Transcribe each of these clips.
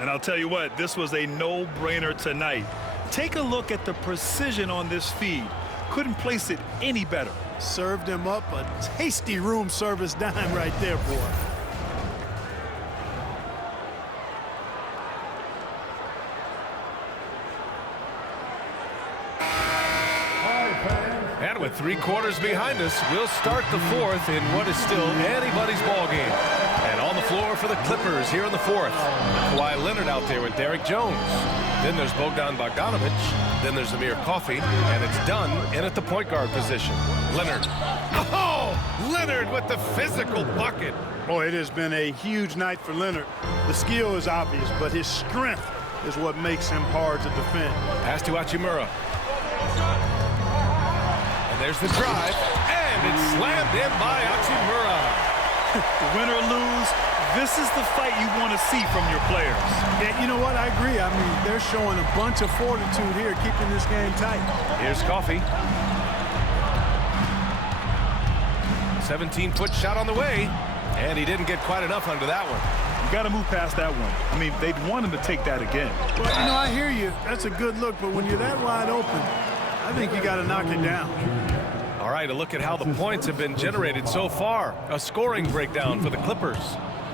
And I'll tell you what, this was a no-brainer tonight. Take a look at the precision on this feed. Couldn't place it any better. Served him up a tasty room service dime right there, boy. And with 3 quarters behind us, we'll start the fourth in what is still anybody's ball game. And on the floor for the Clippers here in the fourth. Kawhi Leonard out there with Derek Jones. Then there's Bogdan Bogdanovic. Then there's Amir Coffey. And it's done in at the point guard position. Leonard. Oh! Leonard with the physical bucket. Boy, it has been a huge night for Leonard. The skill is obvious, but his strength is what makes him hard to defend. Pass to Hachimura. There's the drive, and it's slammed in by Hachimura. Win or lose, this is the fight you want to see from your players. Yeah, you know what? I agree. I mean, they're showing a bunch of fortitude here, keeping this game tight. Here's Coffey. 17-foot shot on the way, and he didn't get quite enough under that one. You got to move past that one. I mean, they'd want him to take that again. Well, you know, I hear you. That's a good look, but when you're that wide open, I think you got to knock it down. All right, a look at how the points have been generated so far. A scoring breakdown for the Clippers.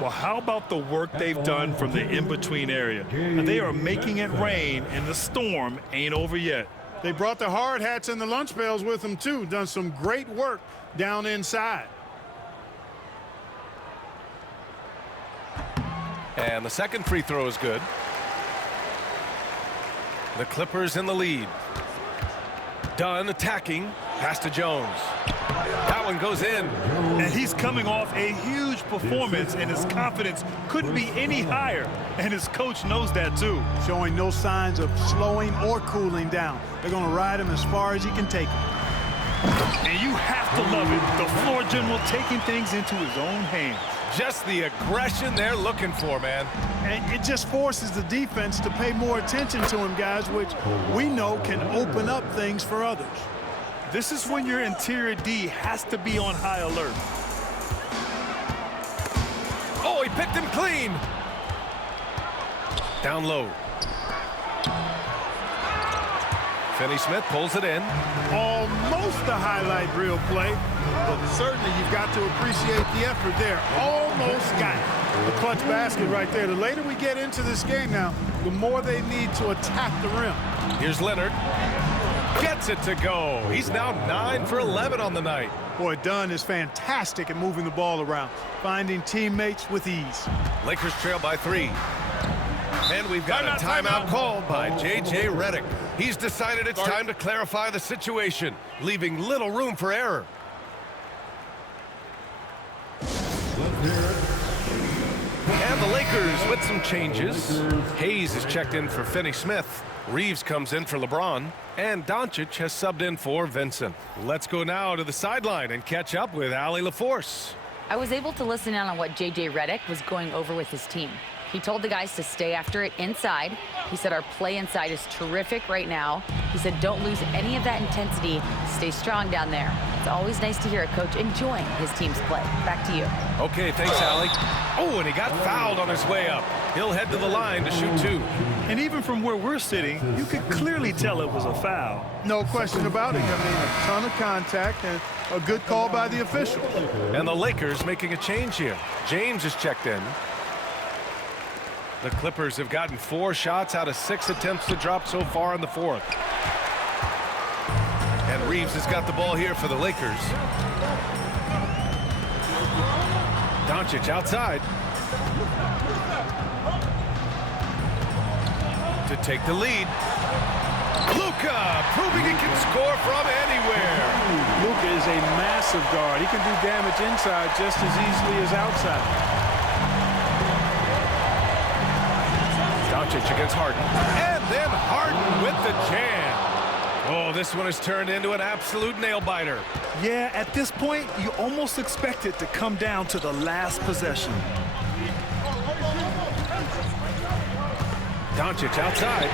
Well, how about the work they've done from the in-between area? And they are making it rain, and the storm ain't over yet. They brought the hard hats and the lunch pails with them, too. Done some great work down inside. And the second free throw is good. The Clippers in the lead. Dunn attacking. Pass to Jones. That one goes in. And he's coming off a huge performance, and his confidence couldn't be any higher. And his coach knows that, too. Showing no signs of slowing or cooling down. They're going to ride him as far as he can take him. And you have to love it. The floor general taking things into his own hands. Just the aggression they're looking for, man. And it just forces the defense to pay more attention to him, guys, which we know can open up things for others. This is when your interior D has to be on high alert. Oh, he picked him clean. Down low. Finney-Smith pulls it in. Almost a highlight reel play, but certainly you've got to appreciate the effort there. Almost got it. The clutch basket right there. The later we get into this game now, the more they need to attack the rim. Here's Leonard. Gets it to go. He's now 9 for 11 on the night. Boy, Dunn is fantastic at moving the ball around, finding teammates with ease. Lakers trail by 3. And we've got a timeout called by J.J. Redick. He's decided it's time to clarify the situation, leaving little room for error. And the Lakers with some changes. Hayes is checked in for Finney-Smith. Reeves comes in for LeBron. And Doncic has subbed in for Vincent. Let's go now to the sideline and catch up with Allie LaForce. I was able to listen in on what J.J. Redick was going over with his team. He told the guys to stay after it inside. He said our play inside is terrific right now. He said don't lose any of that intensity. Stay strong down there. It's always nice to hear a coach enjoying his team's play. Back to you. Okay, thanks, Allie. Oh, and he got fouled on his way up. He'll head to the line to shoot 2. And even from where we're sitting, you could clearly tell it was a foul. No question about it. I mean, a ton of contact and a good call by the officials. And the Lakers making a change here. James is checked in. The Clippers have gotten 4 shots out of 6 attempts to drop so far in the fourth. And Reeves has got the ball here for the Lakers. Doncic outside. To take the lead. Luka proving he can score from anywhere. Luka is a massive guard. He can do damage inside just as easily as outside. Doncic against Harden. And then Harden with the jam. Oh, this one has turned into an absolute nail-biter. Yeah, at this point, you almost expect it to come down to the last possession. Doncic outside.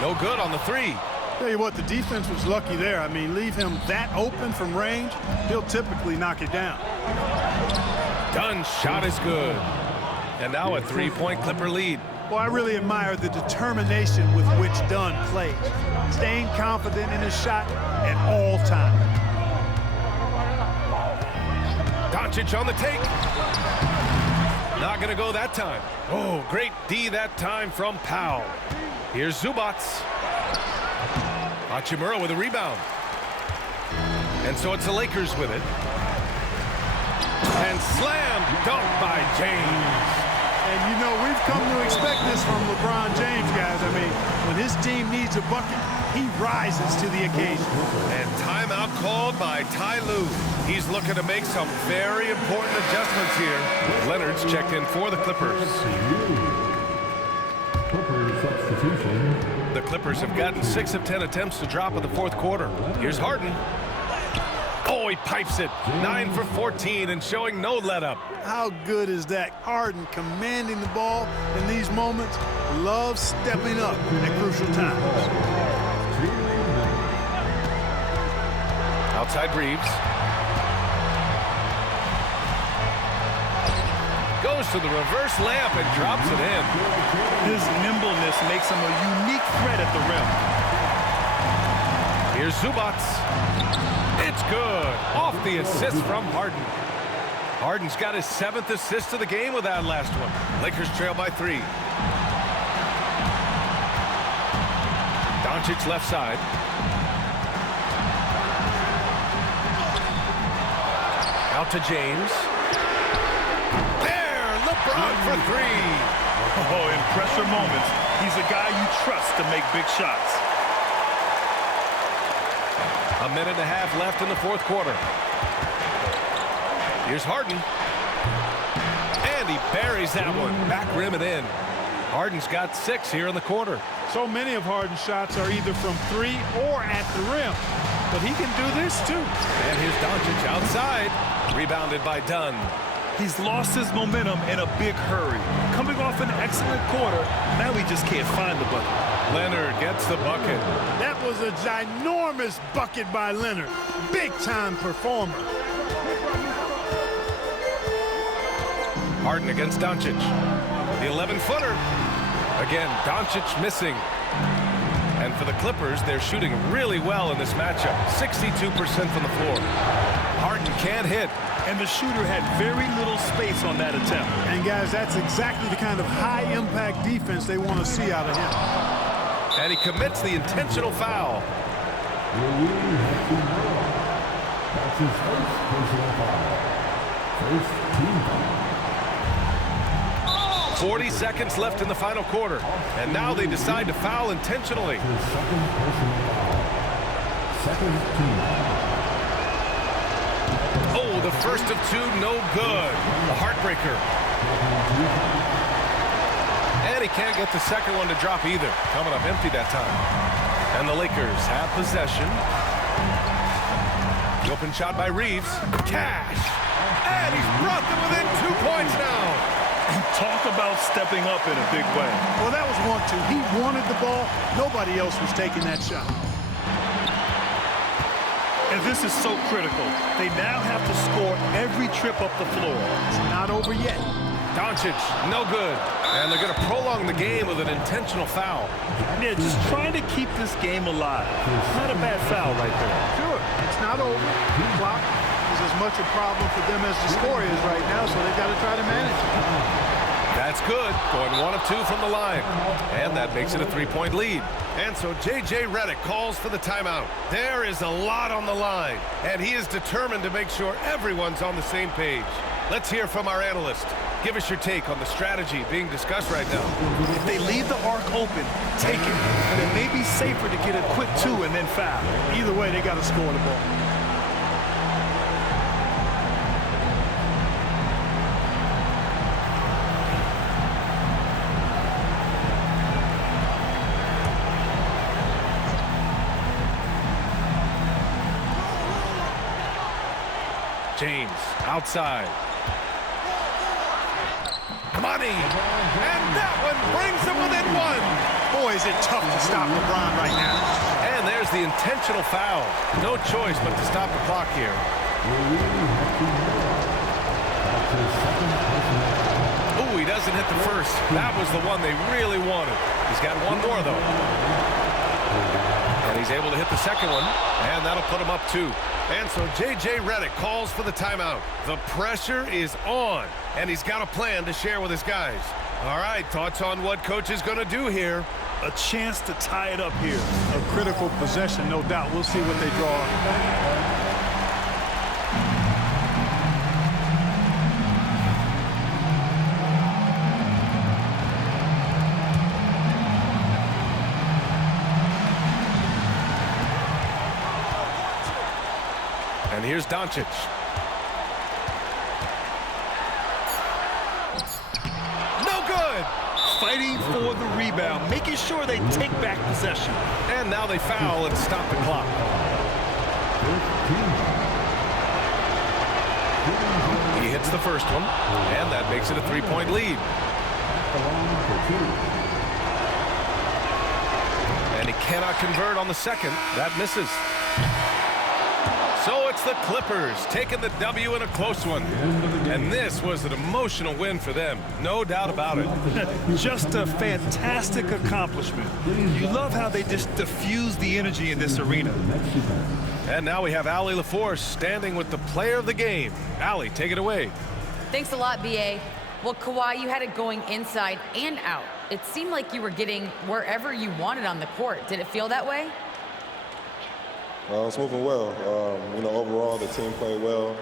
No good on the 3. Tell you what, the defense was lucky there. I mean, leave him that open from range, he'll typically knock it down. Dunn's shot is good. And now a 3-point Clipper lead. Well, I really admire the determination with which Dunn plays, staying confident in his shot at all times. Doncic on the take. Not going to go that time. Oh, great D that time from Powell. Here's Zubac. Hachimura with a rebound. And so it's the Lakers with it. And slam dunk by James. And, you know, we've come to expect this from LeBron James, guys. I mean, when his team needs a bucket, he rises to the occasion. And timeout called by Ty Lue. He's looking to make some very important adjustments here. Leonard's checked in for the Clippers. The Clippers have gotten 6 of 10 attempts to drop in the fourth quarter. Here's Harden. Oh, he pipes it. 9 for 14 and showing no let-up. How good is that? Harden commanding the ball in these moments. Loves stepping up at crucial times. Outside Reeves. Goes to the reverse layup and drops it in. His nimbleness makes him a unique threat at the rim. Here's Zubac. It's good. Off the assist from Harden. Harden's got his 7th assist of the game with that last one. Lakers trail by 3. Doncic left side. Out to James. There, LeBron for 3. Oh, in pressure moments, he's a guy you trust to make big shots. A minute and a half left in the fourth quarter. Here's Harden. And he buries that one. Back rim and in. Harden's got 6 here in the quarter. So many of Harden's shots are either from 3 or at the rim. But he can do this too. And here's Doncic outside. Rebounded by Dunn. He's lost his momentum in a big hurry. Coming off an excellent quarter, now he just can't find the bucket. Leonard gets the bucket. That was a ginormous bucket by Leonard. Big-time performer. Harden against Doncic. The 11-footer. Again, Doncic missing. And for the Clippers, they're shooting really well in this matchup. 62% from the floor. Harden can't hit. And the shooter had very little space on that attempt. And, guys, that's exactly the kind of high-impact defense they want to see out of him. And he commits the intentional foul. That's his first personal foul. First team foul. 40 seconds left in the final quarter. And now they decide to foul intentionally. His second personal foul. Second team foul. Oh, the first of 2, no good. A heartbreaker. And he can't get the second one to drop either. Coming up empty that time. And the Lakers have possession. The open shot by Reeves. Cash. And he's brought them within 2 points now. And talk about stepping up in a big way. Well, that was 1-2. He wanted the ball. Nobody else was taking that shot. And this is so critical. They now have to score every trip up the floor. It's not over yet. Doncic, no good. And they're going to prolong the game with an intentional foul. Yeah, just trying to keep this game alive. Not a bad foul right there. Sure, it's not over. The clock is as much a problem for them as the score is right now, so they've got to try to manage it. That's good. Going 1 of 2 from the line. And that makes it a 3-point lead. And so J.J. Redick calls for the timeout. There is a lot on the line, and he is determined to make sure everyone's on the same page. Let's hear from our analyst. Give us your take on the strategy being discussed right now. If they leave the arc open, take it. But it may be safer to get a quick 2 and then foul. Either way, they got to score the ball. James outside. Money. And that one brings them within 1. Boy, is it tough to stop LeBron right now. And there's the intentional foul. No choice but to stop the clock here. Ooh, he doesn't didn't hit the first. That was the one they really wanted. He's got one more, though. And he's able to hit the second one, and that'll put him up 2. And so J.J. Redick calls for the timeout. The pressure is on, and he's got a plan to share with his guys. All right, thoughts on what coach is going to do here? A chance to tie it up here. A critical possession, no doubt. We'll see what they draw up. And here's Doncic. No good! Fighting for the rebound, making sure they take back possession. And now they foul and stop the clock. He hits the first one, and that makes it a 3-point lead. And he cannot convert on the second. That misses. So it's the Clippers taking the W in a close one. And this was an emotional win for them, no doubt about it. Just a fantastic accomplishment. You love how they just diffuse the energy in this arena. And now we have Allie LaForce standing with the player of the game. Allie, take it away. Thanks a lot, B.A. Well, Kawhi, you had it going inside and out. It seemed like you were getting wherever you wanted on the court. Did it feel that way? It's moving well. Overall, the team played well.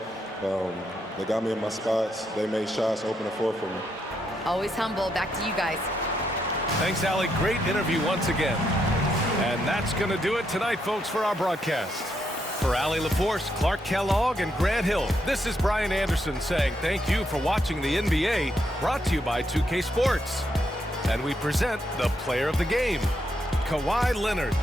They got me in my spots. They made shots, open the floor for me. Always humble. Back to you guys. Thanks, Allie. Great interview once again. And that's going to do it tonight, folks, for our broadcast. For Allie LaForce, Clark Kellogg, and Grant Hill, this is Brian Anderson saying thank you for watching the NBA, brought to you by 2K Sports. And we present the player of the game, Kawhi Leonard.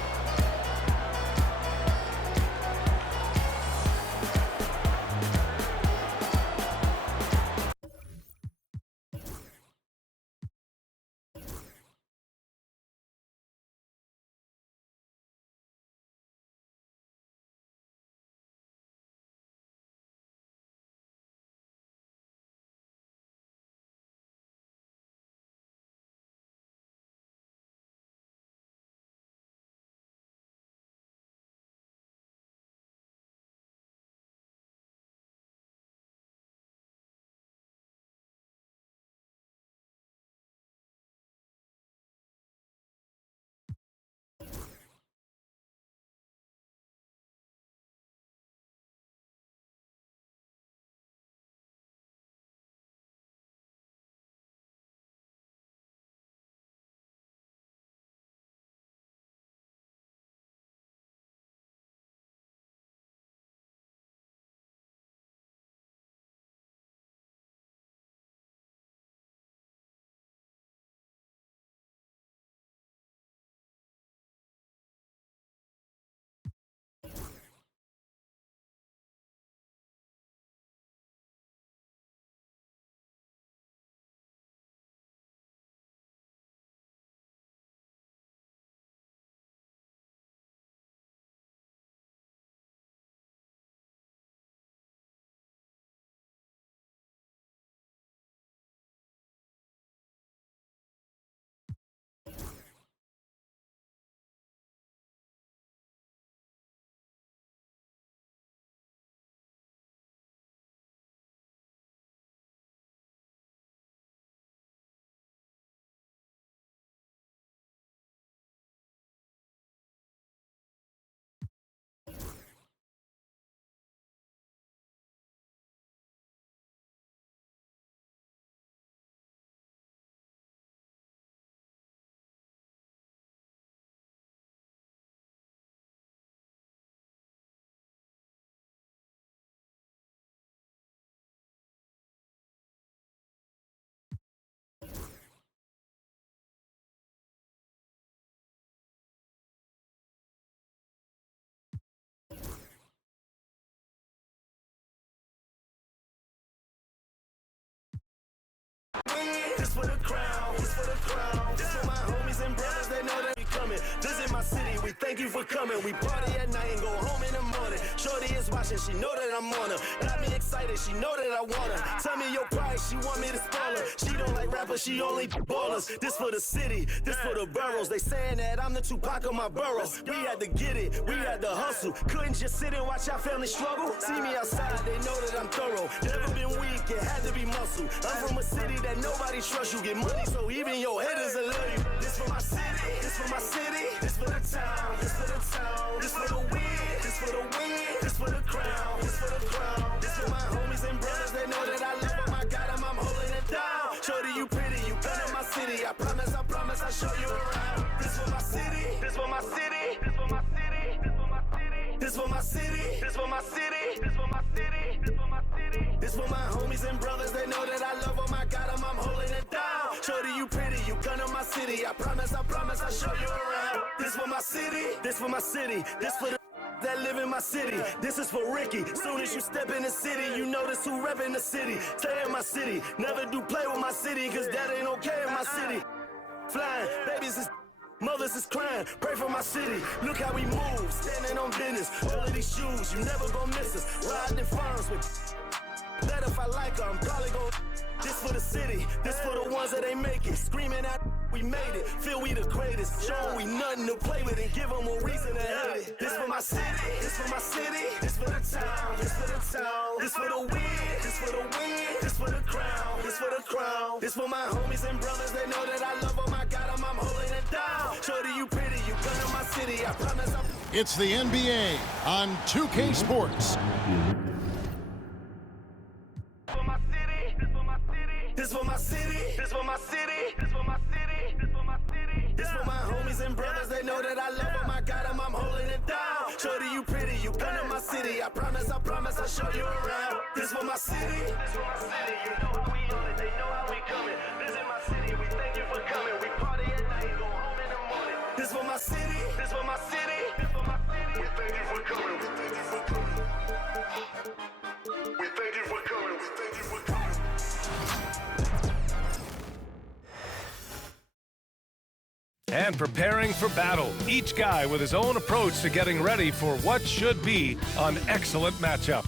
This for the crown, this for the crown. This for my homies and brothers, they know that we coming. Visit my city, we think thank you for coming. We party at night and go home in the morning. Shorty is watching, she know that I'm on her. Got me excited, she know that I want her. Tell me your price, she want me to spoil her. She don't like rappers, she only ballers. This for the city, this for the boroughs. They saying that I'm the Tupac of my borough. We had to get it, we had to hustle. Couldn't just sit and watch our family struggle. See me outside, they know that I'm thorough. Never been weak, it had to be muscle. I'm from a city that nobody trusts. You get money, so even your haters will love you. This for my city, this for my city, this for the town, this for the town, this for the win, this for the win, this for the crown, this for the crown, this for my homies and brothers. They know that I love them. I got them, I'm holding it down. Shorty, you pretty, you been in my city. I promise, I'll show you around. This for my city, this for my city, this for my city, this for my city, this for my city, this for my city, this for my city, this for my city. This for my homies and brothers. They know that I love them. I got them, I'm holding it down. Shorty, you pretty, you gun in my city. I promise, I'll show you around. This for my city, this for my city, this for the that live in my city. This is for Ricky. Soon as you step in the city, you notice who rep in the city. Stay in my city, never do play with my city, cause that ain't okay in my city. Flying, babies is mothers is crying, pray for my city. Look how we move, standing on business. All of these shoes, you never gon' miss us. Riding in farms with that if I like her, I'm probably gon' this for the city, this for the ones that ain't make it. Screaming out, we made it, feel we the greatest. Show 'em we nothing to play with and give them a reason to hate it. This for my city, this for my city, this for the town, this for the town, this for the win, this for the win, this for the crown, this for the crown. This for my homies and brothers, they know that I love them. I got them, I'm holding it down. Shorty, you pretty, you gun in my city. I promise I'm... It's the NBA on 2K Sports. This for my city, this for my city, this for my city, this for my city. This for my homies and brothers, they know that I love them. I got them, I'm holding it down. Shorty, you pretty, you gun in my city. I promise, I'll show you around. This for my city, this for my city. You know how we on it, they know how we coming. This is my city, we thank you for coming. We party at night, go home in the morning. This for my city, this for my city, this for my city. We thank you for coming, we thank you for coming. We thank you for coming, we thank you for coming. And preparing for battle, each guy with his own approach to getting ready for what should be an excellent matchup.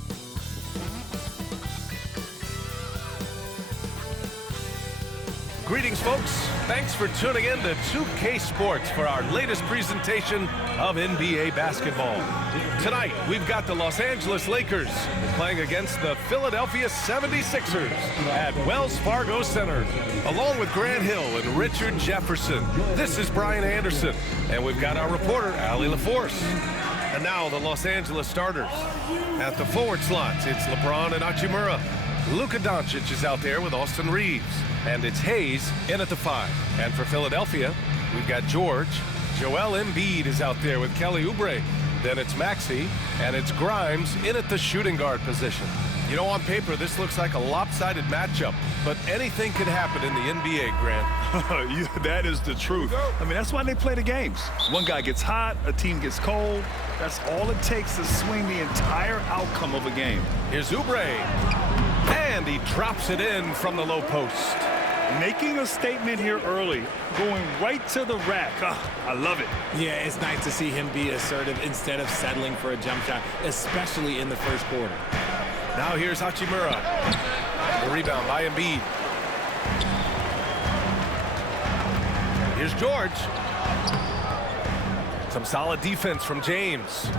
Greetings, folks. Thanks for tuning in to 2K Sports for our latest presentation of NBA basketball. Tonight, we've got the Los Angeles Lakers playing against the Philadelphia 76ers at Wells Fargo Center, along with Grant Hill and Richard Jefferson. This is Brian Anderson, and we've got our reporter, Allie LaForce. And now the Los Angeles starters. At the forward slots, it's LeBron and Hachimura. Luka Doncic is out there with Austin Reeves. And it's Hayes in at the 5. And for Philadelphia, we've got George. Joel Embiid is out there with Kelly Oubre. Then it's Maxey, and it's Grimes in at the shooting guard position. You know, on paper, this looks like a lopsided matchup, but anything could happen in the NBA, Grant. That is the truth. I mean, that's why they play the games. One guy gets hot, a team gets cold. That's all it takes to swing the entire outcome of a game. Here's Oubre, and he drops it in from the low post. Making a statement here early, going right to the rack. I love it. Yeah, it's nice to see him be assertive instead of settling for a jump shot, especially in the first quarter. Now here's Hachimura. The rebound by Embiid. Here's George. Some solid defense from James.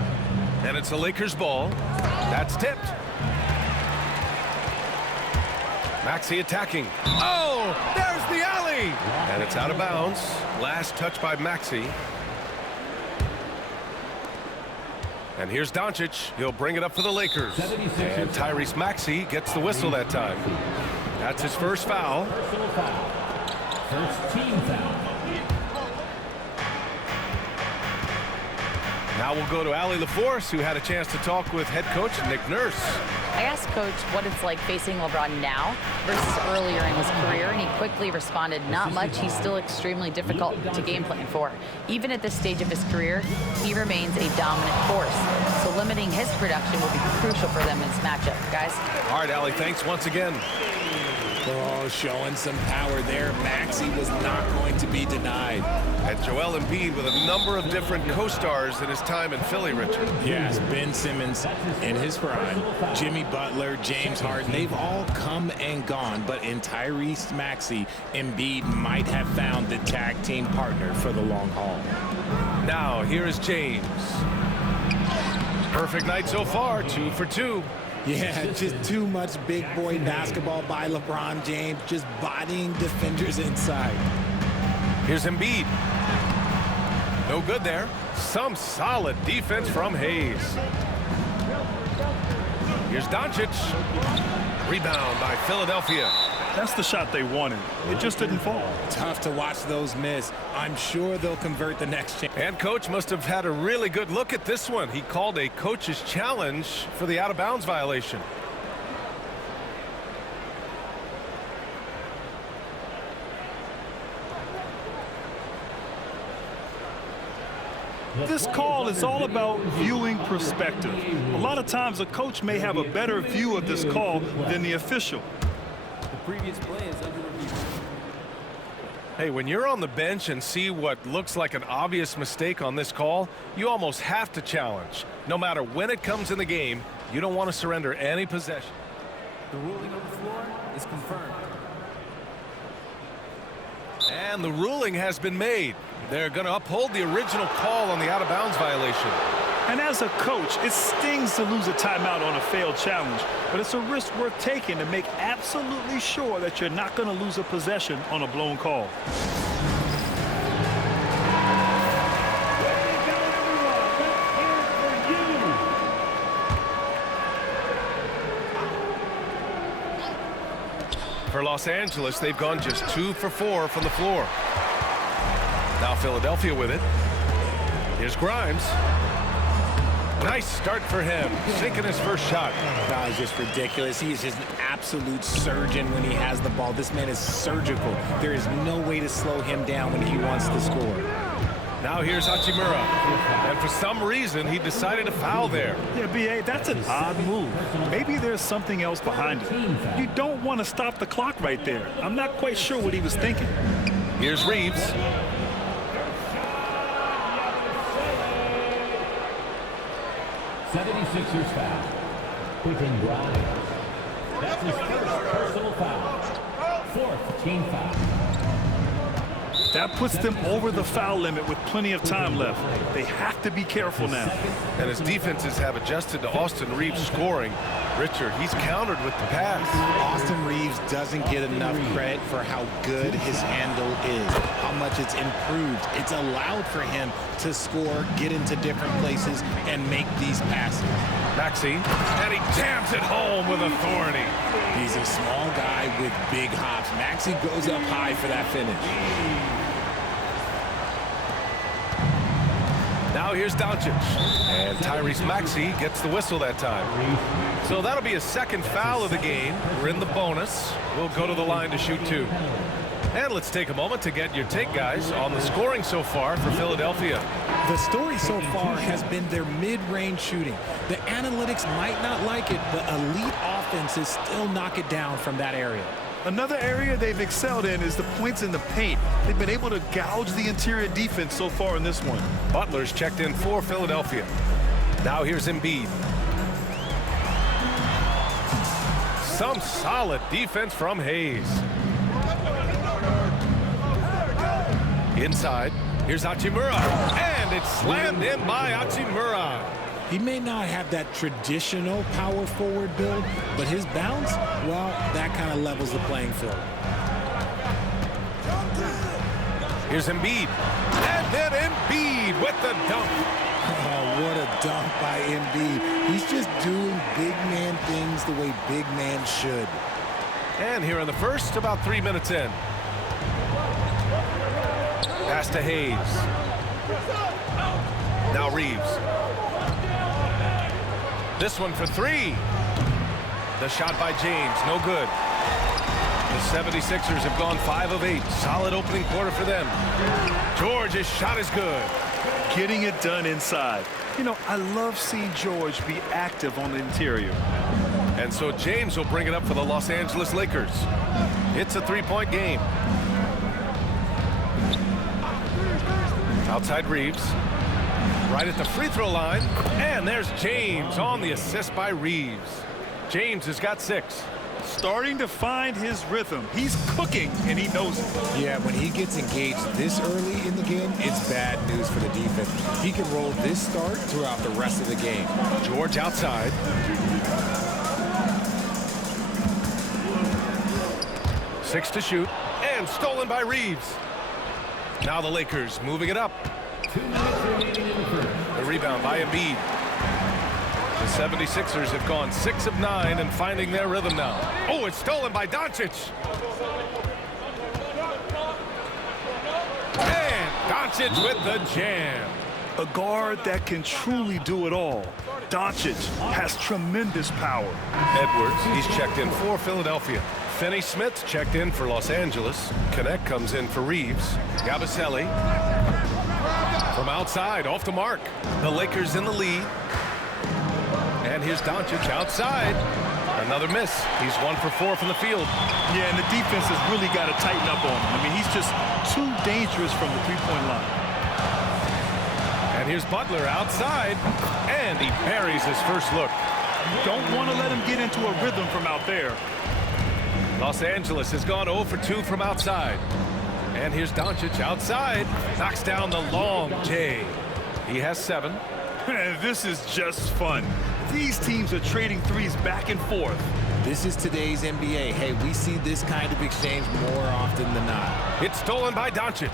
And it's the Lakers ball. That's tipped. Maxey attacking. Oh, there's the alley! And it's out of bounds. Last touch by Maxey. And here's Doncic. He'll bring it up for the Lakers. And Tyrese Maxey gets the whistle that time. That's his first foul. Personal foul. First team foul. Now we'll go to Allie LaForce, who had a chance to talk with head coach Nick Nurse. I asked Coach what it's like facing LeBron now versus earlier in his career, and he quickly responded, not much. He's still extremely difficult to game plan for. Even at this stage of his career, he remains a dominant force. So limiting his production will be crucial for them in this matchup. Guys? All right, Allie, thanks once again. Oh, showing some power there. Maxey was not going to be denied. And Joel Embiid with a number of different co-stars in his time in Philly, Richard. Yes, Ben Simmons in his prime, Jimmy Butler, James Harden, they've all come and gone. But in Tyrese Maxey, Embiid might have found the tag team partner for the long haul. Now, here is James. Perfect night so far, 2 for 2. Yeah, just too much big boy basketball by LeBron James, just bodying defenders inside. Here's Embiid. No good there. Some solid defense from Hayes. Here's Doncic. Rebound by Philadelphia. That's the shot they wanted. It just didn't fall. Tough to watch those miss. I'm sure they'll convert the next chance. And coach must have had a really good look at this one. He called a coach's challenge for the out-of-bounds violation. This call is all about viewing perspective. A lot of times a coach may have a better view of this call than the official. The previous play is under review. Hey, when you're on the bench and see what looks like an obvious mistake on this call, you almost have to challenge. No matter when it comes in the game, you don't want to surrender any possession. The ruling on the floor is confirmed. And the ruling has been made. They're going to uphold the original call on the out-of-bounds violation. And as a coach, it stings to lose a timeout on a failed challenge, but it's a risk worth taking to make absolutely sure that you're not going to lose a possession on a blown call. For Los Angeles, they've gone just 2 for 4 from the floor. Now Philadelphia with it. Here's Grimes. Nice start for him, sinking his first shot. That was just ridiculous. He is just an absolute surgeon when he has the ball. This man is surgical. There is no way to slow him down when he wants to score. Now here's Hachimura. And for some reason, he decided to foul there. Yeah, B.A., that's an odd move. Maybe there's something else behind it. You don't want to stop the clock right there. I'm not quite sure what he was thinking. Here's Reeves. 76ers foul. Quentin Grimes. That's his first personal foul. 4th team foul. That puts them over the foul limit with plenty of time left. They have to be careful now. And his defenses have adjusted to Austin Reeves scoring. Richard, he's countered with the pass. Austin Reeves doesn't get enough credit for how good his handle is, how much it's improved. It's allowed for him to score, get into different places, and make these passes. Maxey, and he jams it home with authority. He's a small guy with big hops. Maxey goes up high for that finish. Now here's Doncic. And Tyrese Maxey gets the whistle that time. So that'll be a second foul of the game. We're in the bonus. We'll go to the line to shoot 2. And let's take a moment to get your take, guys, on the scoring so far for Philadelphia. The story so far has been their mid-range shooting. The analytics might not like it, but elite offenses still knock it down from that area. Another area they've excelled in is the points in the paint. They've been able to gouge the interior defense so far in this one. Butler's checked in for Philadelphia. Now here's Embiid. Some solid defense from Hayes. Inside, here's Hachimura. And it's slammed in by Hachimura. He may not have that traditional power forward build, but his bounce, well, that kind of levels the playing field. Here's Embiid. And then Embiid with the dunk. Oh, what a dunk by Embiid. He's just doing big man things the way big man should. And here in the first, about 3 minutes in. Pass to Hayes. Now Reeves. This one for 3. The shot by James, no good. The 76ers have gone 5 of 8. Solid opening quarter for them. George's shot is good. Getting it done inside. You know, I love seeing George be active on the interior. And so James will bring it up for the Los Angeles Lakers. It's a three-point game. Outside Reeves. Right at the free throw line. And there's James on the assist by Reeves. James has got 6. Starting to find his rhythm. He's cooking, and he knows it. Yeah, when he gets engaged this early in the game, it's bad news for the defense. He can roll this start throughout the rest of the game. George outside. Six to shoot, and stolen by Reeves. Now the Lakers moving it up. 2 minutes remaining in the first. The rebound by Embiid. The 76ers have gone 6 of 9 and finding their rhythm now. Oh, it's stolen by Doncic. And Doncic with the jam. A guard that can truly do it all. Doncic has tremendous power. Edwards, he's checked in for Philadelphia. Finney-Smith checked in for Los Angeles. Connect comes in for Reeves. Yabusele from outside, off the mark. The Lakers in the lead. And here's Doncic outside. Another miss. He's 1 for 4 from the field. Yeah, and the defense has really got to tighten up on him. I mean, he's just too dangerous from the three-point line. And here's Butler outside. And he buries his first look. Don't want to let him get into a rhythm from out there. Los Angeles has gone 0 for 2 from outside. And here's Doncic outside. Knocks down the long J. He has 7. This is just fun. These teams are trading threes back and forth. This is today's NBA. Hey, we see this kind of exchange more often than not. It's stolen by Doncic.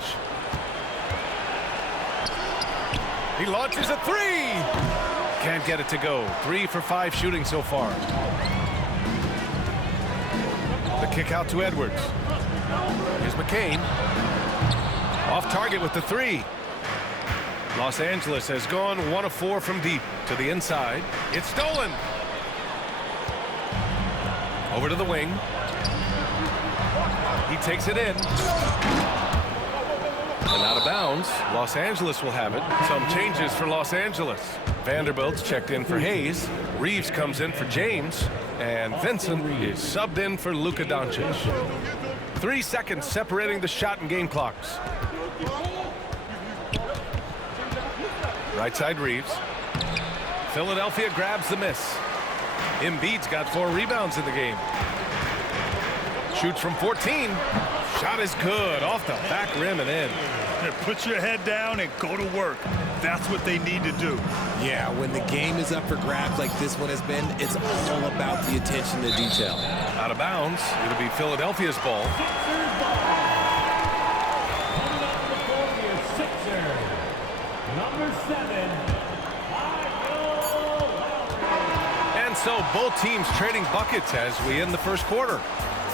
He launches a 3. Can't get it to go. 3 for 5 shooting so far. The kick out to Edwards. Here's McCain. Off target with the 3. Los Angeles has gone 1 of 4 from deep to the inside. It's stolen. Over to the wing. He takes it in. And out of bounds. Los Angeles will have it. Some changes for Los Angeles. Vanderbilt's checked in for Hayes. Reeves comes in for James. And Vincent is subbed in for Luka Doncic. 3 seconds separating the shot and game clocks. Right side Reeves. Philadelphia grabs the miss. Embiid's got 4 rebounds in the game. Shoots from 14. Shot is good. Off the back rim and in. Put your head down and go to work. That's what they need to do. Yeah, when the game is up for grabs like this one has been, it's all about the attention to detail. Out of bounds. It'll be Philadelphia's ball. Number 7. And so both teams trading buckets as we end the first quarter.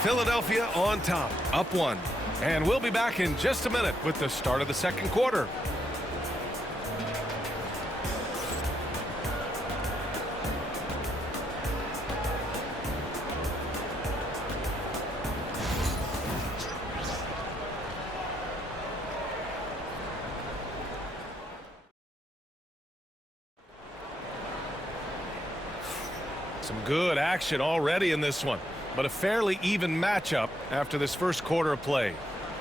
Philadelphia on top, up 1. And we'll be back in just a minute with the start of the second quarter. Some good action already in this one, but a fairly even matchup after this first quarter of play.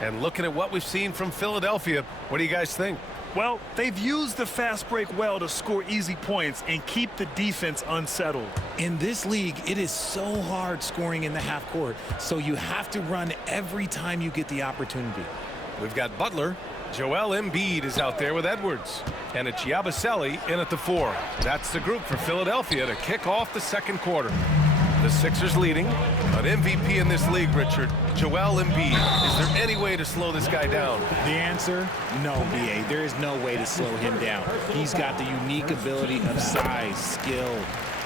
And looking at what we've seen from Philadelphia, what do you guys think? Well, they've used the fast break well to score easy points and keep the defense unsettled. In this league, it is so hard scoring in the half court, so you have to run every time you get the opportunity. We've got Butler. Joel Embiid is out there with Edwards. And it's Yabusele in at the 4. That's the group for Philadelphia to kick off the second quarter. The Sixers leading. An MVP in this league, Richard. Joel Embiid. Is there any way to slow this guy down? The answer, no, B.A. There is no way to slow him down. He's got the unique ability of size, skill,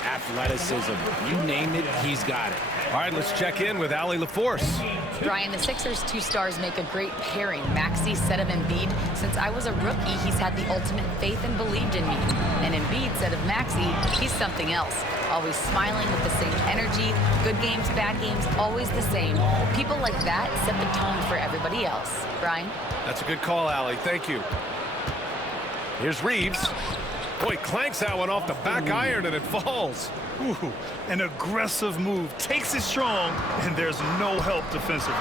athleticism. You name it, he's got it. All right, let's check in with Allie LaForce. Brian, the Sixers' 2 stars make a great pairing. Maxey said of Embiid, since I was a rookie, he's had the ultimate faith and believed in me. And Embiid said of Maxey, he's something else. Always smiling with the same energy. Good games, bad games, always the same. People like that set the tone for everybody else. Brian? That's a good call, Allie. Thank you. Here's Reeves. Boy, clanks that one off the back iron and it falls. Ooh, an aggressive move, takes it strong, and there's no help defensively.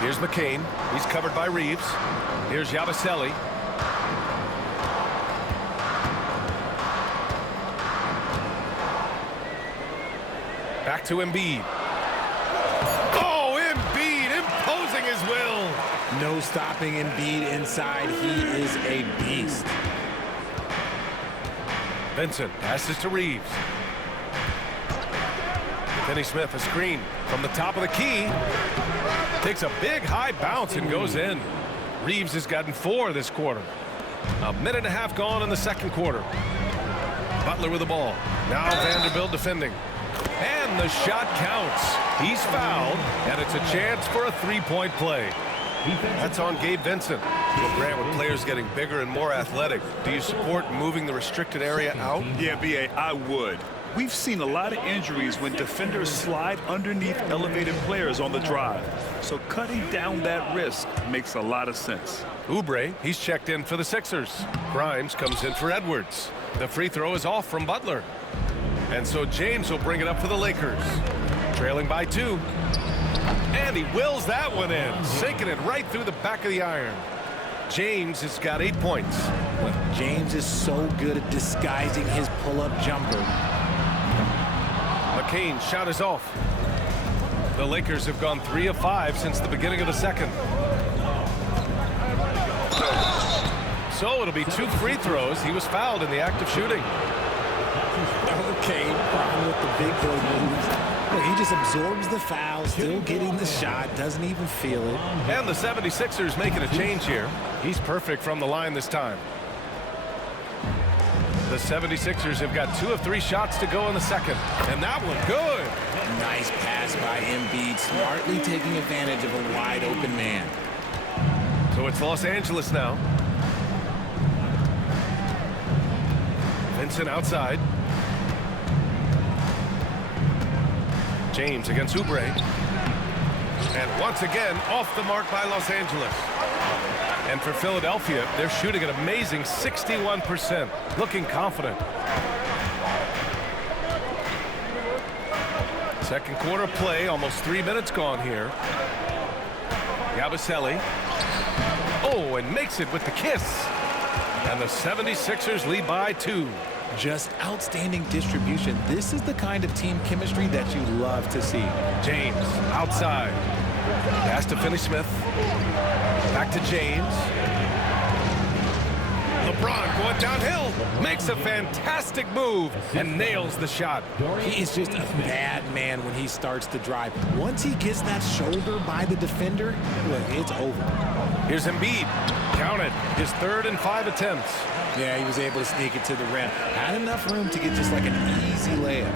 Here's McCain. He's covered by Reeves. Here's Yabusele. Back to Embiid. Oh, Embiid imposing his will. No stopping Embiid inside. He is a beast. Vincent passes to Reeves. Finney Smith, a screen from the top of the key. Takes a big high bounce and goes in. Reeves has gotten 4 this quarter. A minute and a half gone in the second quarter. Butler with the ball. Now Vanderbilt defending. And the shot counts. He's fouled, and it's a chance for a three-point play. That's on Gabe Vincent. Well, Grant, with players getting bigger and more athletic, do you support moving the restricted area out? Yeah, B.A., I would. We've seen a lot of injuries when defenders slide underneath elevated players on the drive. So cutting down that risk makes a lot of sense. Oubre, he's checked in for the Sixers. Grimes comes in for Edwards. The free throw is off from Butler. And so James will bring it up for the Lakers. Trailing by 2. And he wills that one in, sinking it right through the back of the iron. James has got 8 points. Look, James is so good at disguising his pull-up jumper. McCain's shot is off. The Lakers have gone 3 of 5 since the beginning of the second. So it'll be 2 free throws. He was fouled in the act of shooting. Okay, problem with the big boy moves. Look, he just absorbs the foul, still getting the shot, doesn't even feel it. And the 76ers making a change here. He's perfect from the line this time. The 76ers have got 2 of 3 shots to go in the second. And that one good. Nice pass by Embiid, smartly taking advantage of a wide open man. So it's Los Angeles now. Vincent outside. James against Oubre. And once again, off the mark by Los Angeles. And for Philadelphia, they're shooting an amazing 61%, looking confident. Second quarter play, almost 3 minutes gone here. Yabusele. Oh, and makes it with the kiss. And the 76ers lead by 2. Just outstanding distribution. This is the kind of team chemistry that you love to see. James outside. Pass to Finney Smith. Back to James. LeBron going downhill. Makes a fantastic move and nails the shot. He is just a bad man when he starts to drive. Once he gets that shoulder by the defender, look, it's over. Here's Embiid. Counted. His 3rd and 5 attempts. Yeah, he was able to sneak it to the rim. Had enough room to get just like an easy layup.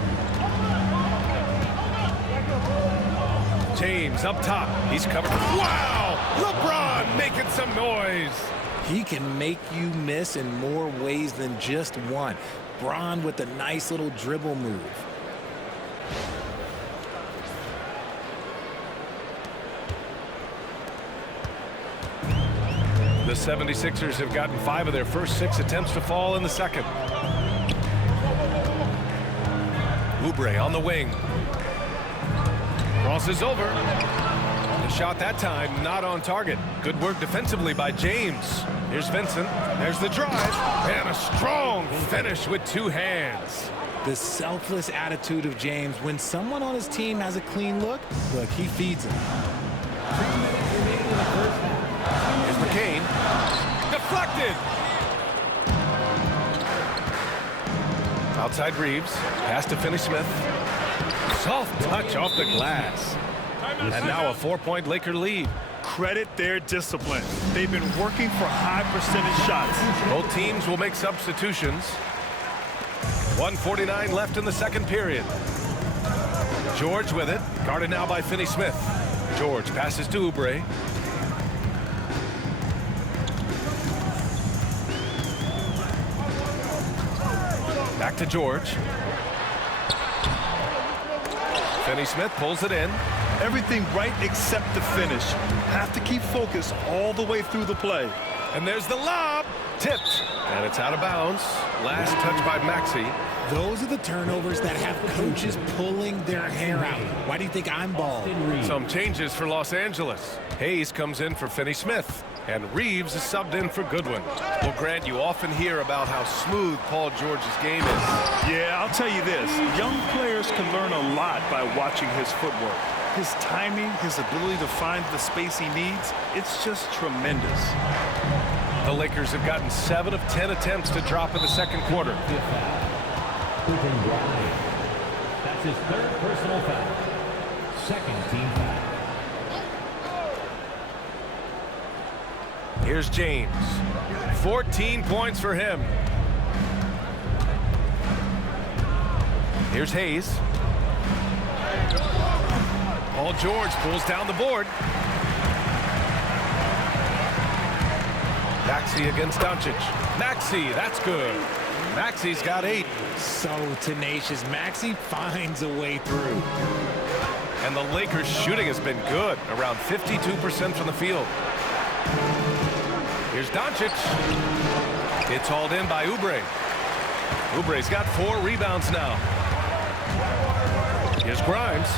James up top. He's covered. Wow! LeBron making some noise. He can make you miss in more ways than just one. Bron with a nice little dribble move. The 76ers have gotten 5 of their first 6 attempts to fall in the second. Oubre on the wing. Crosses over. The shot that time not on target. Good work defensively by James. Here's Vincent. There's the drive. And a strong finish with 2 hands. The selfless attitude of James. When someone on his team has a clean look, he feeds him. 3 minutes remaining in the first half. Here's McCain. Deflected. Outside Reeves. Pass to Finney Smith. Soft touch off the glass. And now a 4-point Laker lead. Credit their discipline. They've been working for high percentage shots. Both teams will make substitutions. 1:49 left in the second period. George with it. Guarded now by Finney Smith. George passes to Oubre. Back to George. Finney Smith pulls it in. Everything right except the finish. Have to keep focused all the way through the play. And there's the lob. Tipped. And it's out of bounds. Last touch by Maxey. Those are the turnovers that have coaches pulling their hair out. Why do you think I'm bald? Some changes for Los Angeles. Hayes comes in for Finney Smith. And Reeves is subbed in for Goodwin. Well, Grant, you often hear about how smooth Paul George's game is. Yeah, I'll tell you this. Young players can learn a lot by watching his footwork. His timing, his ability to find the space he needs, it's just tremendous. The Lakers have gotten 7 of 10 attempts to drop in the second quarter. Quentin Grimes. That's his 3rd personal foul. 2nd team foul. Here's James. 14 points for him. Here's Hayes. Paul George pulls down the board. Maxey against Doncic. Maxey, that's good. Maxey's got 8. So tenacious. Maxey finds a way through. And the Lakers' shooting has been good, around 52% from the field. Here's Doncic. It's hauled in by Oubre. Oubre's got 4 rebounds now. Here's Grimes.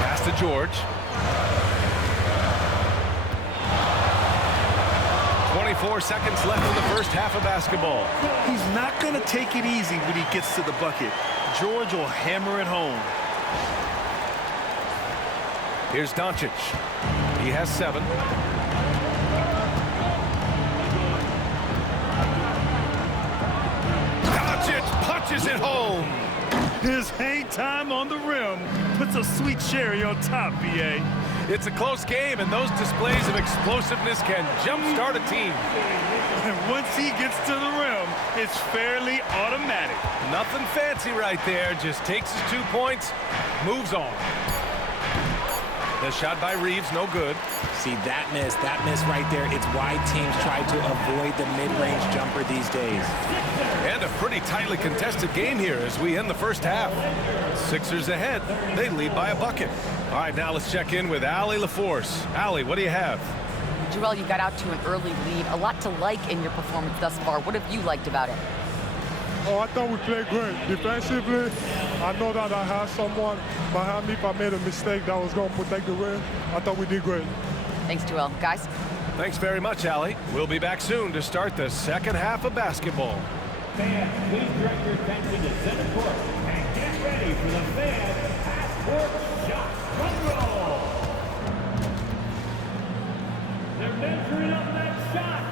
Pass to George. 24 seconds left in the first half of basketball. He's not going to take it easy when he gets to the bucket. George will hammer it home. Here's Doncic. He has 7. Doncic punches it home. His hang time on the rim puts a sweet cherry on top, B.A. It's a close game, and those displays of explosiveness can jumpstart a team. And once he gets to the rim, it's fairly automatic. Nothing fancy right there. Just takes his 2 points, moves on. The shot by Reeves, no good. See, that miss right there. It's why teams try to avoid the mid-range jumper these days. And a pretty tightly contested game here as we end the first half. Sixers ahead. They lead by a bucket. All right, now let's check in with Allie LaForce. Allie, what do you have? Joel, you got out to an early lead. A lot to like in your performance thus far. What have you liked about it? Oh, I thought we played great. Defensively, I know that I had someone behind me if I made a mistake that was going to protect the rim. I thought we did great. Thanks, Joel. Guys? Thanks very much, Allie. We'll be back soon to start the second half of basketball. Fans, please direct your attention to center court and get ready for the fan passport shot. Drum roll. They're measuring up that shot.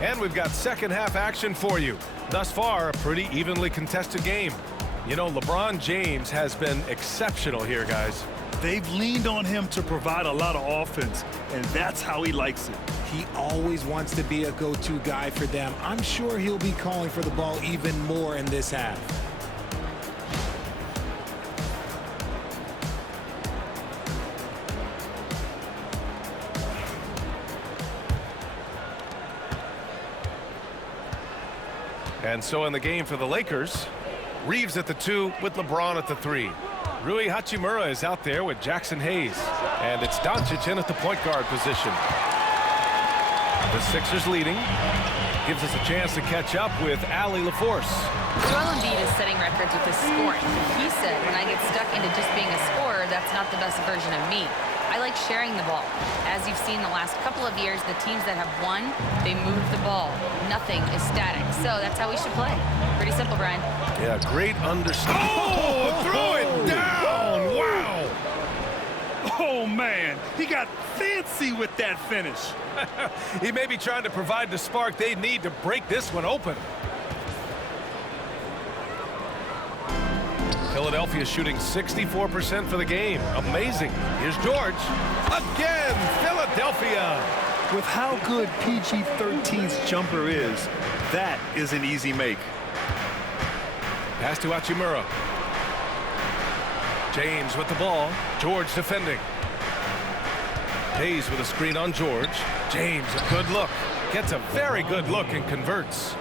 And we've got second half action for you. Thus far, a pretty evenly contested game. You know, LeBron James has been exceptional here, guys. They've leaned on him to provide a lot of offense, and that's how he likes it. He always wants to be a go-to guy for them. I'm sure he'll be calling for the ball even more in this half. And so in the game for the Lakers, Reeves at the 2 with LeBron at the 3. Rui Hachimura is out there with Jackson Hayes. And it's Doncic in at the point guard position. The Sixers leading. Gives us a chance to catch up with Allie LaForce. Joel Embiid is setting records with his scoring. He said, when I get stuck into just being a scorer, that's not the best version of me. I like sharing the ball. As you've seen the last couple of years, the teams that have won, they move the ball. Nothing is static. So that's how we should play. Pretty simple, Brian. Yeah, great understanding. Oh, throw it down. Wow. Oh, man. He got fancy with that finish. He may be trying to provide the spark they need to break this one open. Philadelphia shooting 64% for the game. Amazing. Here's George. Again, Philadelphia. With how good PG-13's jumper is, that is an easy make. Pass to Hachimura. James with the ball. George defending. Hayes with a screen on George. James, a good look. Gets a very good look and converts.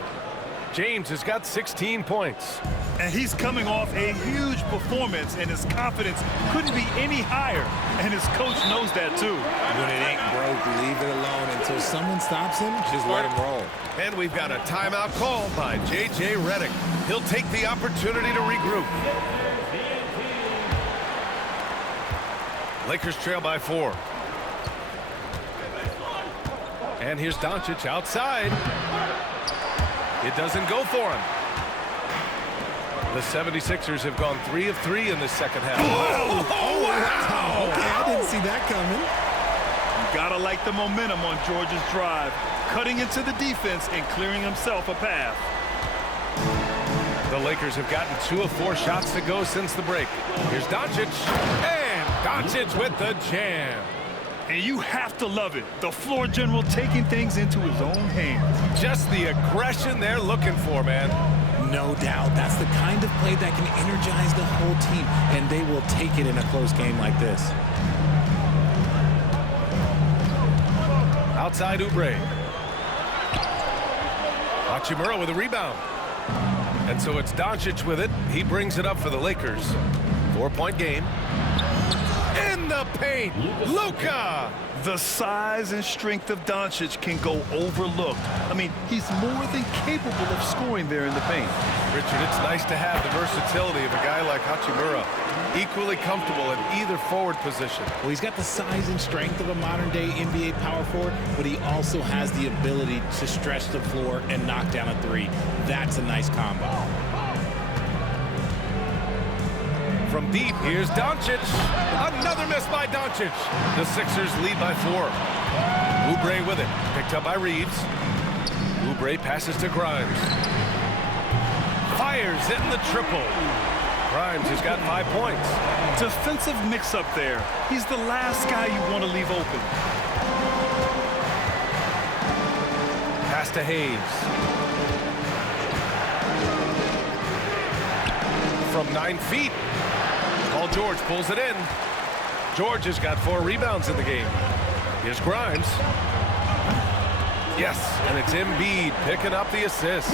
James has got 16 points. And he's coming off a huge performance, and his confidence couldn't be any higher. And his coach knows that, too. When it ain't broke, leave it alone. Until someone stops him, just let him roll. And we've got a timeout called by J.J. Redick. He'll take the opportunity to regroup. Lakers trail by 4. And here's Doncic outside. It doesn't go for him. The 76ers have gone 3 of 3 in the second half. Oh, wow. Okay, I didn't see that coming. You gotta like the momentum on George's drive, cutting into the defense and clearing himself a path. The Lakers have gotten 2 of 4 shots to go since the break. Here's Doncic. And Doncic with the jam. And you have to love it. The floor general taking things into his own hands. Just the aggression they're looking for, man. No doubt. That's the kind of play that can energize the whole team, and they will take it in a close game like this. Outside Oubre. Hachimura with a rebound. And so it's Doncic with it. He brings it up for the Lakers. 4-point game. In the paint, Luka. The size and strength of Doncic can go overlooked. I mean, he's more than capable of scoring there in the paint. Richard, it's nice to have the versatility of a guy like Hachimura. Equally comfortable in either forward position. Well, he's got the size and strength of a modern-day NBA power forward, but he also has the ability to stretch the floor and knock down a 3. That's a nice combo. From deep, here's Doncic. Another miss by Doncic. The Sixers lead by 4. Oubre with it. Picked up by Reeves. Oubre passes to Grimes. Fires in the triple. Grimes has got 5 points. Defensive mix-up there. He's the last guy you want to leave open. Pass to Hayes. From 9 feet. Paul George pulls it in. George has got 4 rebounds in the game. Here's Grimes. Yes, and it's Embiid picking up the assist.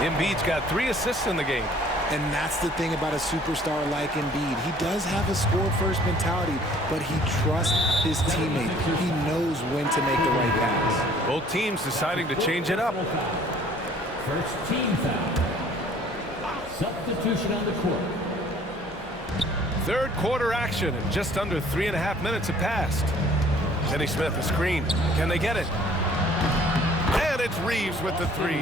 Embiid's got 3 assists in the game. And that's the thing about a superstar like Embiid. He does have a score-first mentality, but he trusts his teammate. He knows when to make the right pass. Both teams deciding to change it up. First team foul. Substitution on the court. Third quarter action, and just under 3.5 minutes have passed. Kenny Smith, a screen. Can they get it? And it's Reeves with the 3.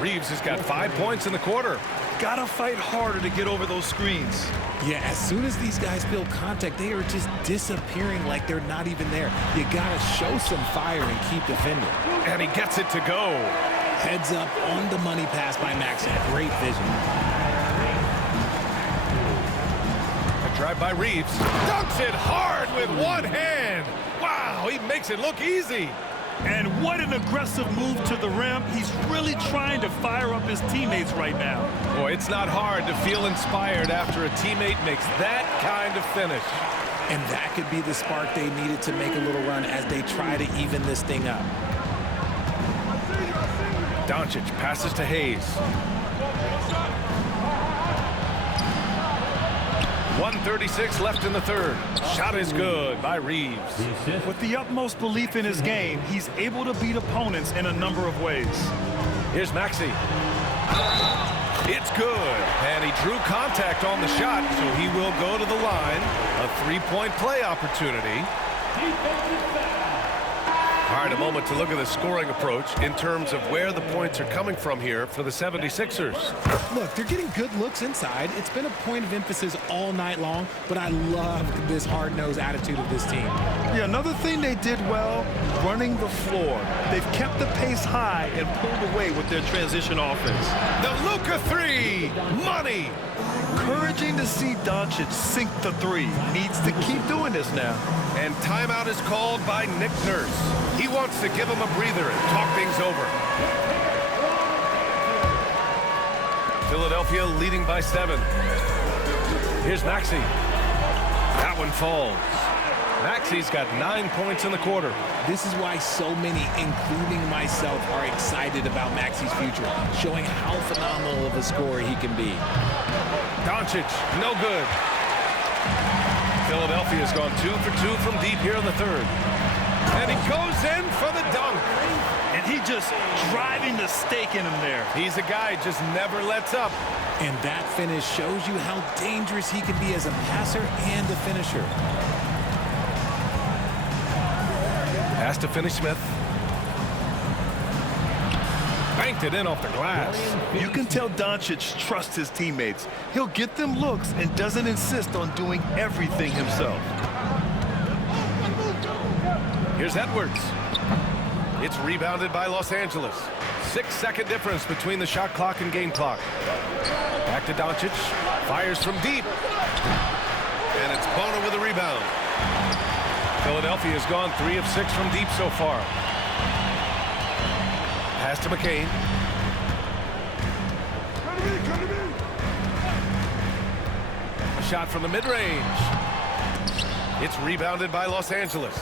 Reeves has got 5 points in the quarter. Gotta fight harder to get over those screens. Yeah, as soon as these guys feel contact, they are just disappearing like they're not even there. You gotta show some fire and keep defending. And he gets it to go. Heads up on the money pass by Maxey. Great vision. Drive by Reeves. Dunks it hard with one hand. Wow, he makes it look easy. And what an aggressive move to the rim. He's really trying to fire up his teammates right now. Boy, it's not hard to feel inspired after a teammate makes that kind of finish. And that could be the spark they needed to make a little run as they try to even this thing up. Doncic passes to Hayes. 1:36 left in the third. Shot is good by Reeves. With the utmost belief in his game, he's able to beat opponents in a number of ways. Here's Maxey. It's good. And he drew contact on the shot, so he will go to the line. A 3-point play opportunity. All right, a moment to look at the scoring approach in terms of where the points are coming from here for the 76ers. Look, they're getting good looks inside. It's been a point of emphasis all night long, but I love this hard-nosed attitude of this team. Yeah, another thing they did well, running the floor. They've kept the pace high and pulled away with their transition offense. The Luka 3, money. encouraging to see Doncic sink the three. Needs to keep doing this now. And timeout is called by Nick Nurse. He wants to give him a breather and talk things over. Philadelphia leading by 7. Here's Maxey. That one falls. Maxey's got 9 points in the quarter. This is why so many, including myself, are excited about Maxey's future, showing how phenomenal of a scorer he can be. Doncic, no good. Philadelphia's gone 2 for 2 from deep here in the third. And he goes in for the dunk. And he just driving the stake in him there. He's a guy just never lets up. And that finish shows you how dangerous he can be as a passer and a finisher. Pass to Finney-Smith. Banked it in off the glass. You can tell Doncic trusts his teammates. He'll get them looks and doesn't insist on doing everything himself. Here's Edwards. It's rebounded by Los Angeles. 6-second difference between the shot clock and game clock. Back to Doncic. Fires from deep. And it's Bona with a rebound. Philadelphia has gone 3 of 6 from deep so far. Pass to McCain. A shot from the mid-range. It's rebounded by Los Angeles.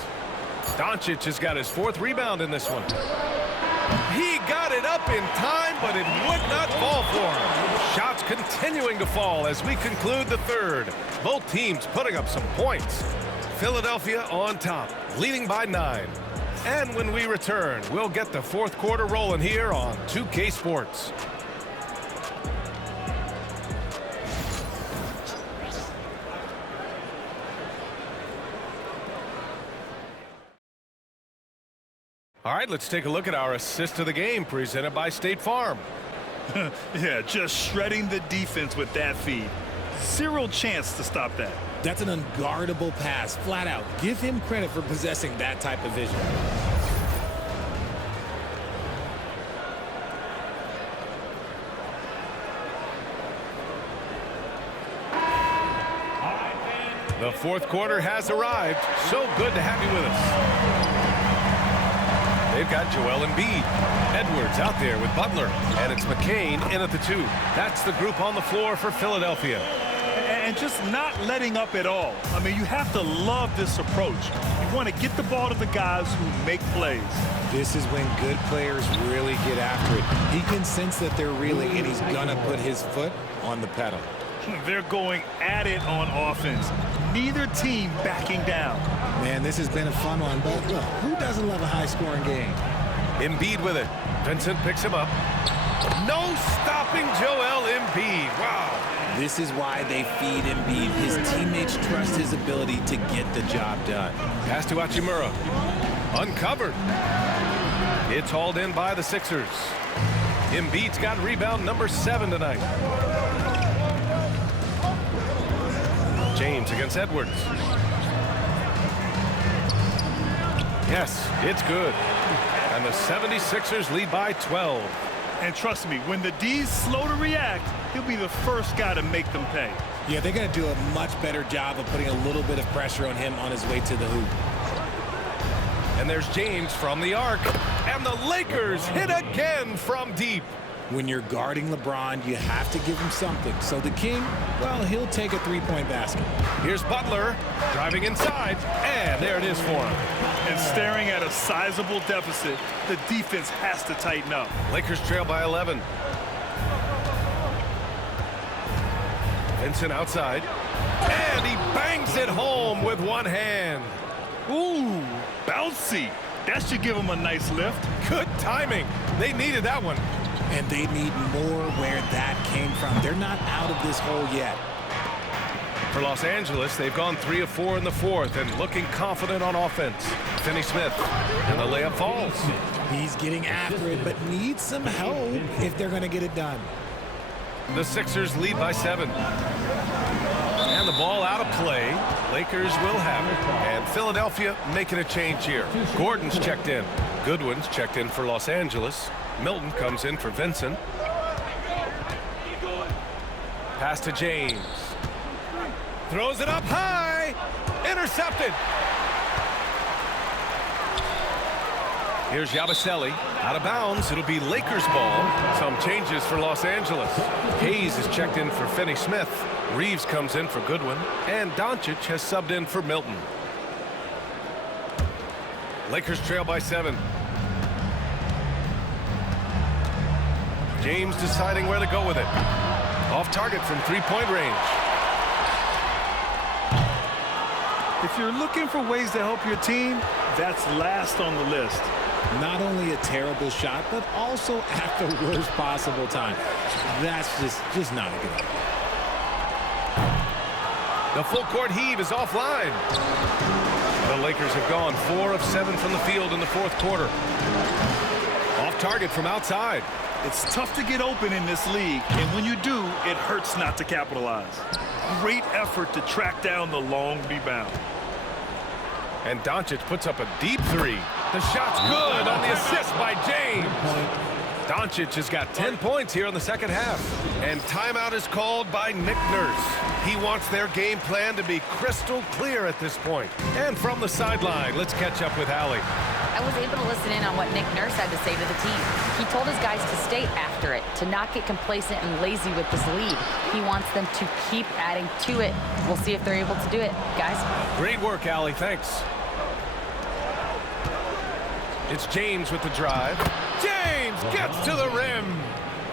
Doncic has got his 4th rebound in this one. He got it up in time, but it would not fall for him. Shots continuing to fall as we conclude the third. Both teams putting up some points. Philadelphia on top, leading by 9. And when we return, we'll get the 4th quarter rolling here on 2K Sports. All right, let's take a look at our assist of the game presented by State Farm. Yeah, just shredding the defense with that feed. Zero chance to stop that. That's an unguardable pass, flat out. Give him credit for possessing that type of vision. The 4th quarter has arrived. So good to have you with us. They've got Joel Embiid. Edwards out there with Butler. And it's McCain in at the 2. That's the group on the floor for Philadelphia. And just not letting up at all. I mean, you have to love this approach. You want to get the ball to the guys who make plays. This is when good players really get after it. He can sense that they're reeling, and he's going to put his foot on the pedal. They're going at it on offense. Neither team backing down. Man, this has been a fun one, but look, who doesn't love a high-scoring game? Embiid with it. Vincent picks him up. No stopping Joel Embiid. Wow. This is why they feed Embiid. His teammates trust his ability to get the job done. Pass to Hachimura. Uncovered. It's hauled in by the Sixers. Embiid's got rebound number 7 tonight. James against Edwards. Yes, it's good. And the 76ers lead by 12. And trust me, when the D's slow to react, he'll be the first guy to make them pay. Yeah, they're going to do a much better job of putting a little bit of pressure on him on his way to the hoop. And there's James from the arc. And the Lakers hit again from deep. When you're guarding LeBron, you have to give him something. So the King, well, he'll take a 3-point basket. Here's Butler driving inside, and there it is for him. And staring at a sizable deficit, the defense has to tighten up. Lakers trail by 11. Vincent outside, and he bangs it home with one hand. Ooh, bouncy. That should give him a nice lift. Good timing. They needed that one. And they need more where that came from. They're not out of this hole yet. For Los Angeles, they've gone 3 of 4 in the 4th and looking confident on offense. Finney-Smith, and the layup falls. He's getting after it, but needs some help if they're going to get it done. The Sixers lead by 7. And the ball out of play. Lakers will have it. And Philadelphia making a change here. Gordon's checked in. Goodwin's checked in for Los Angeles. Milton comes in for Vincent. Pass to James. Throws it up high. Intercepted. Here's Yabusele. Out of bounds. It'll be Lakers ball. Some changes for Los Angeles. Hayes is checked in for Finney Smith. Reeves comes in for Goodwin. And Doncic has subbed in for Milton. Lakers trail by 7. James deciding where to go with it. Off target from three-point range. If you're looking for ways to help your team, that's last on the list. Not only a terrible shot, but also at the worst possible time. That's just not a good idea. The full court heave is offline. The Lakers have gone 4 of 7 from the field in the fourth quarter. Off target from outside. It's tough to get open in this league, and when you do, it hurts not to capitalize. Great effort to track down the long rebound. And Doncic puts up a deep 3. The shot's good on the assist by James. Doncic has got 10 points here in the second half. And timeout is called by Nick Nurse. He wants their game plan to be crystal clear at this point. And from the sideline, let's catch up with Allie. I was able to listen in on what Nick Nurse had to say to the team. He told his guys to stay after it, to not get complacent and lazy with this lead. He wants them to keep adding to it. We'll see if they're able to do it, guys. Great work, Allie. Thanks. It's James with the drive. James gets to the rim.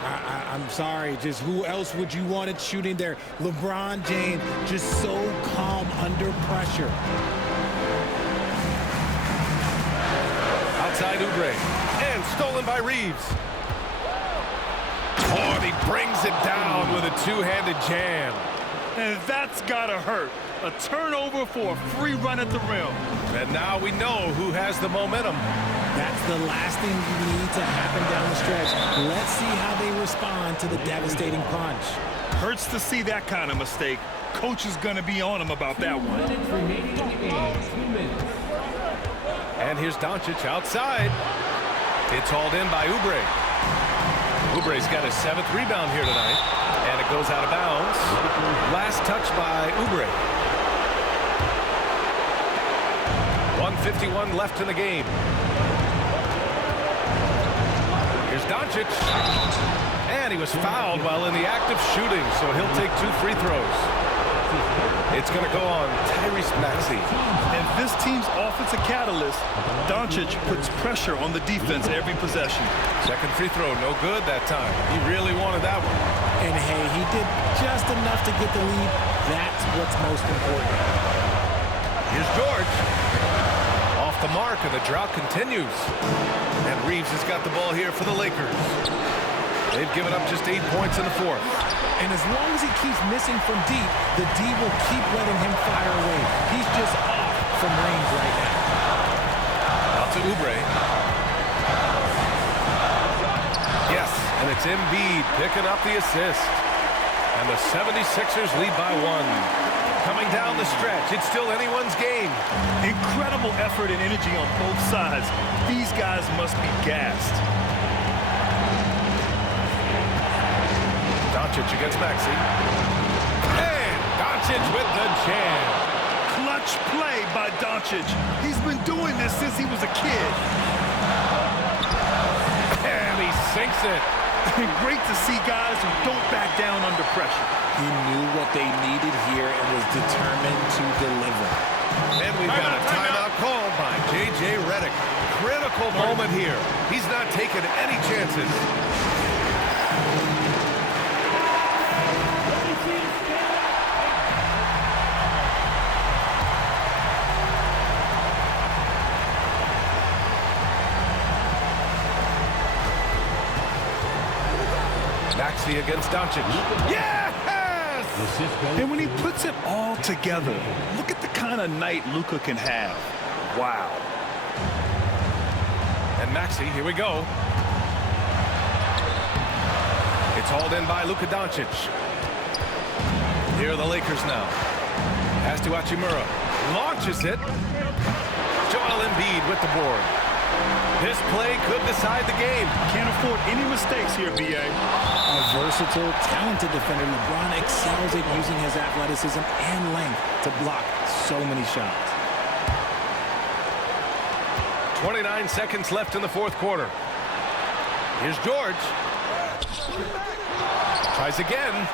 I'm sorry, just who else would you want it shooting there? LeBron James, just so calm under pressure. Outside Oubre, and stolen by Reeves. Oh, and he brings it down with a two-handed jam. And that's gotta hurt. A turnover for a free run at the rim. And now we know who has the momentum. That's the last thing you need to happen down the stretch. Let's see how they respond to the devastating punch. Hurts to see that kind of mistake. Coach is gonna be on him about that one. And here's Doncic outside. It's hauled in by Oubre. Oubre's got his 7th rebound here tonight. And it goes out of bounds. Last touch by Oubre. 1:51 left in the game. Here's Doncic. And he was fouled while in the act of shooting, so he'll take 2 free throws. It's going to go on Tyrese Maxey. And this team's offensive catalyst, Doncic puts pressure on the defense every possession. Second free throw, no good that time. He really wanted that one. And hey, he did just enough to get the lead. That's what's most important. Here's George. Off the mark, and the drought continues. And Reeves has got the ball here for the Lakers. They've given up just 8 points in the fourth. And as long as he keeps missing from deep, the D will keep letting him fire away. He's just off from range right now. Out to Oubre. Yes, and it's Embiid picking up the assist. And the 76ers lead by 1. Coming down the stretch, it's still anyone's game. Incredible effort and energy on both sides. These guys must be gassed. Doncic against Maxey. And Doncic with the jam. Clutch play by Doncic. He's been doing this since he was a kid. And he sinks it. Great to see guys who don't back down under pressure. He knew what they needed here and was determined to deliver. And we've got a timeout called by J.J. Redick. Critical moment here. He's not taking any chances. Maxey against Doncic. Yes! And when he puts it all together, look at the kind of night Luka can have. Wow. And Maxey, here we go. It's hauled in by Luka Doncic. Here are the Lakers now. Pass to Hachimura. Launches it. Joel Embiid with the board. This play could decide the game. Can't afford any mistakes here, B.A. A versatile, talented defender, LeBron excels at using his athleticism and length to block so many shots. 29 seconds left in the fourth quarter. Here's George. Tries again.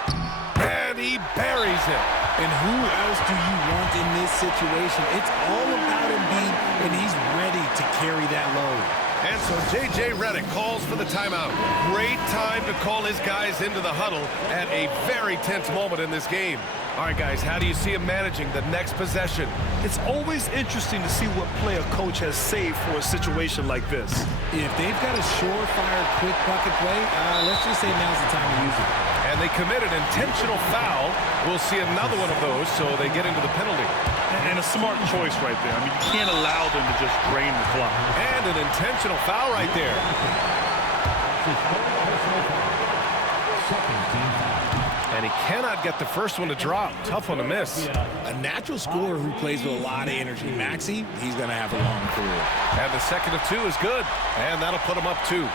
And he buries it. And who else do you want in this situation? It's all about Embiid, and he's ready to carry that load. And so J.J. Redick calls for the timeout. Great time to call his guys into the huddle at a very tense moment in this game. All right, guys, how do you see him managing the next possession? It's always interesting to see what play a coach has saved for a situation like this. If they've got a surefire, quick bucket play, let's just say now's the time to use it. And they committed an intentional foul. We'll see another one of those, so they get into the penalty. And a smart choice right there. I mean, you can't allow them to just drain the clock. And an intentional foul right there. And he cannot get the first one to drop. Tough one to miss. A natural scorer who plays with a lot of energy. Maxey, he's going to have a long career. And the second of two is good. And that'll put him up 2.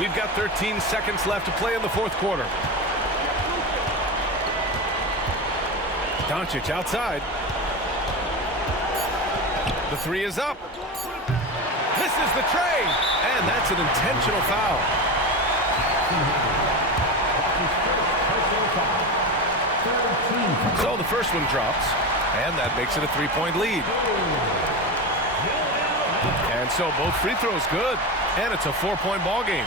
We've got 13 seconds left to play in the fourth quarter. Doncic outside. The 3 is up. Misses the tray. And that's an intentional foul. So the first one drops, and that makes it a 3-point lead. And so both free throws good, and it's a 4-point ball game.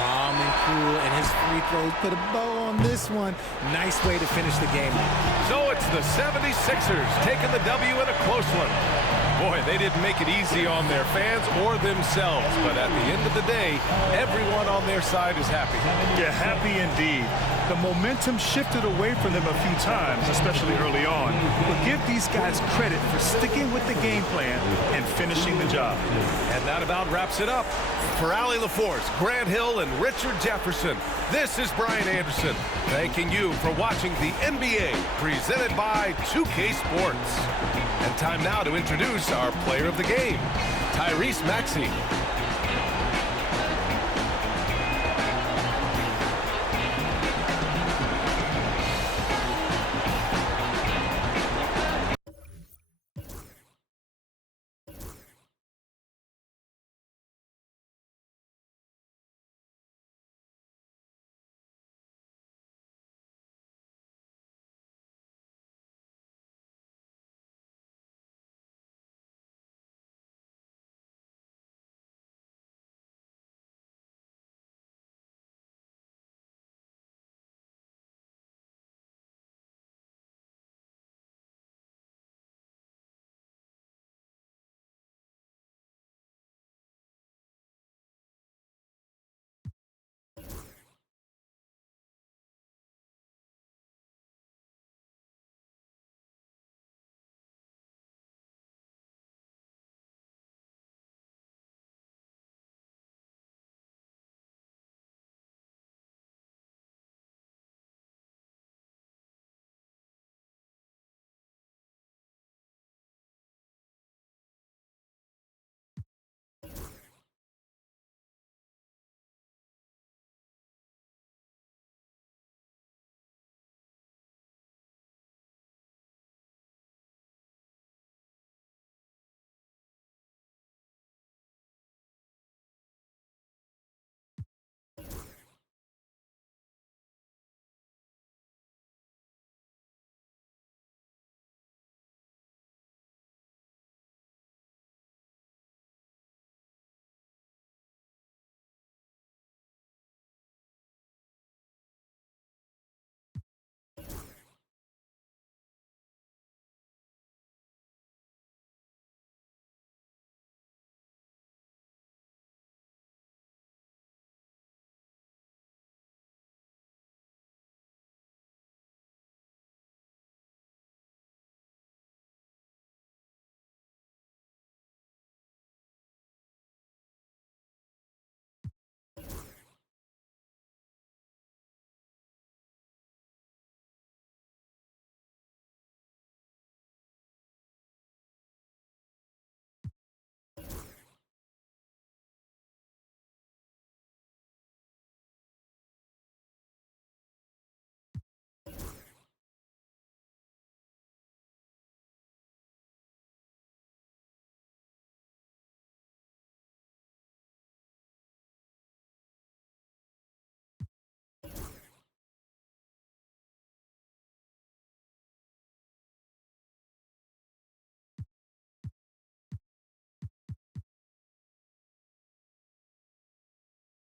Calm and cool, and his free throws put a bow on this one. Nice way to finish the game. So it's the 76ers taking the W in a close one. Boy, they didn't make it easy on their fans or themselves, but at the end of the day, everyone on their side is happy. Yeah, happy indeed. The momentum shifted away from them a few times, especially early on. But give these guys credit for sticking with the game plan and finishing the job. And that about wraps it up. For Allie LaForce, Grant Hill, and Richard Jefferson, this is Brian Anderson, thanking you for watching the NBA presented by 2K Sports. And time now to introduce our player of the game, Tyrese Maxey.